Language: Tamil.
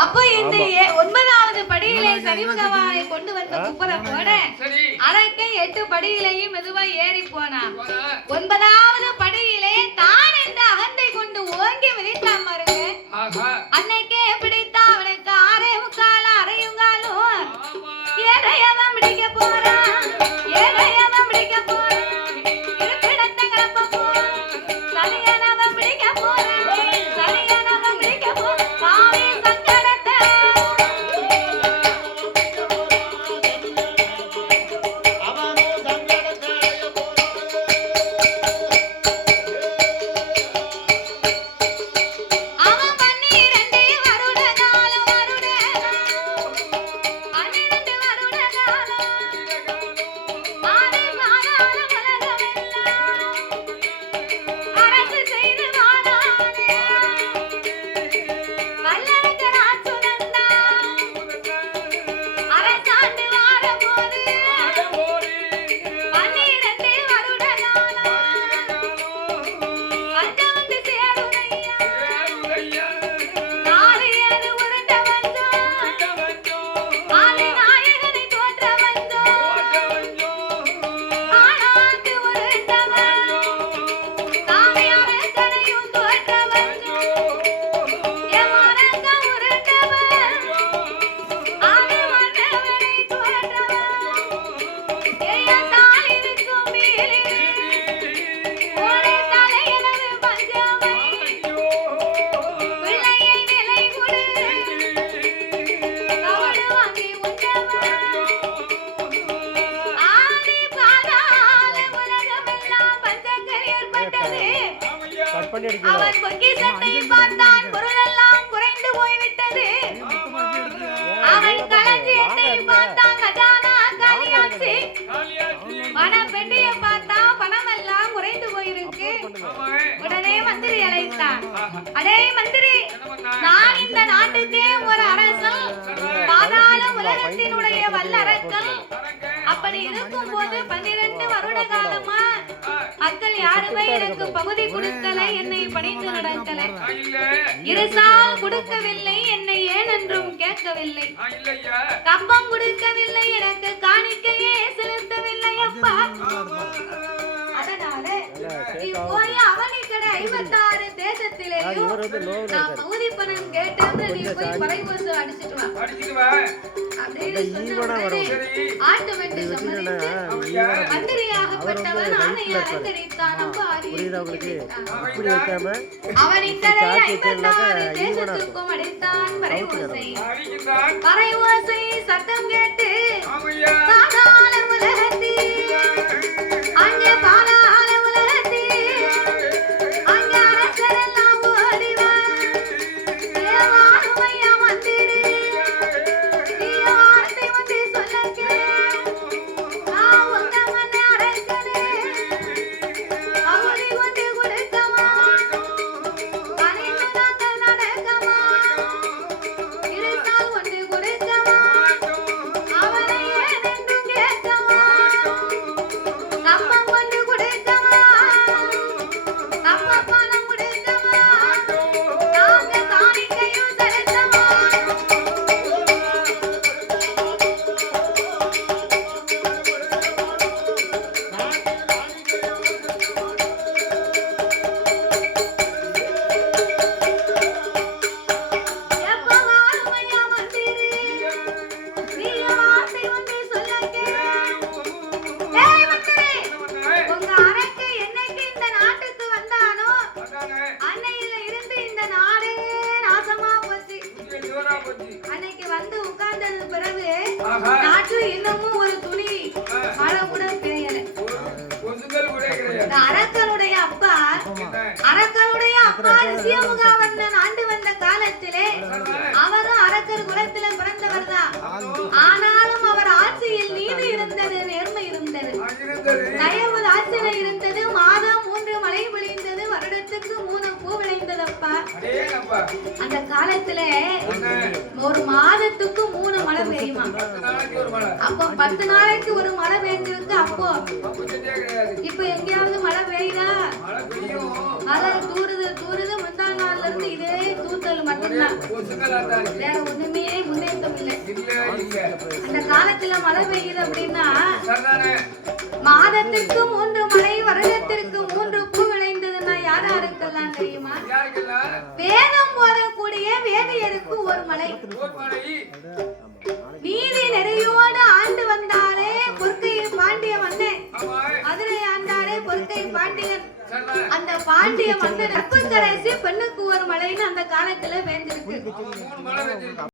அப்போ இந்த ஒன்பதாவது படியிலே சனி பகவானை கொண்டு வந்த குப்புற போட சரி. அரக்கை எட்டு படியிலேயும் மெதுவா ஏறி போனா. ஒன்பதாவது படியிலே தான் என்ற அகந்தை கொண்டு ஓங்கி மிதித்தான் பாருங்க. பண்ணி அவன் பொக்கிஷத்தை பார்த்தான். பொருளெல்லாம் குறைந்து போய்விட்டது. அவன் களஞ்சியத்தை பார்த்தான். கஜானா காலியாச்சு பார்த்தா குறைந்து போயிருக்கு. உடனே மந்திரி அழைத்தான். அடே மந்திரி நான் இந்த நாட்டுக்கே ஒரு அரசன். பாதாள உலகத்தினுடைய வல்லரசன் அப்படி இருக்கும் போது பன்னிரண்டு வருட காலமா யாருமே எனக்கு பகுதி கொடுக்கல என்னை பணிந்து நடக்கல கொடுக்கவில்லை என்னை ஏனென்றும் கேட்கவில்லை. கம்பம் கொடுக்கவில்லை எனக்கு காணிக்கையே செலுத்தவில்லை அப்பா. அதனால நீ போய் அவனிக்கடை ஐம்பத்தாறு தேசத்திலேயும் இவர் வந்து லோவில் நான் பகுதி பணம் கேட்டேன்னு நீ போய் பறைபோசு அடிச்சிட்டு வா. அப்படின்னு சொன்ன ஈவனா உடனே வரும். ஆட்டு வெட்டி சம்மதித்து மந்திரியாகப்பட்டவன் புரியுதா உங்களுக்கு இப்படி வைக்காம அவன் இக்கடை பிறகு நாட்டுல இன்னமும் ஒரு துணி மழை கூட இந்த அரக்கனுடைய அப்பா அரக்கனுடைய அப்பா ரிஷியமுகாவர்ணன் அந்த காலத்துல ஒரு மாதத்துக்கு மூணு மழை பெய்யுமா? அப்போ பத்து நாளைக்கு ஒரு மழை பெய்ஞ்சிருக்கு அப்போ. இப்ப எங்கேயாவது மழை மழை தூறுது தூறுது முந்தா நாள்ல இருந்து இதே தூத்தல் மட்டும்தான். வேற ஒண்ணுமே முன்னேற்றம் இல்லை. அந்த காலத்துல மழை பெய்யுது அப்படின்னா? மாதத்திற்கு மூன்று மழை வருடத்திற்கு மூன்று பூ யாருக்கெல்லாம் தெரியுமா? வேதம் போதக்கூடிய வேதையருக்கு ஒரு மலை. நீதி நெறியோடு ஆண்டு வந்தாரே பொற்கை பாண்டிய மன்னன். மதுரை ஆண்டாரே பொற்கை பாண்டியன். அந்த பாண்டிய மன்னன் அக்குந்தரசி பெண்ணுக்கு ஒரு மலைன்னு அந்த காலத்துல வேந்திருக்கு.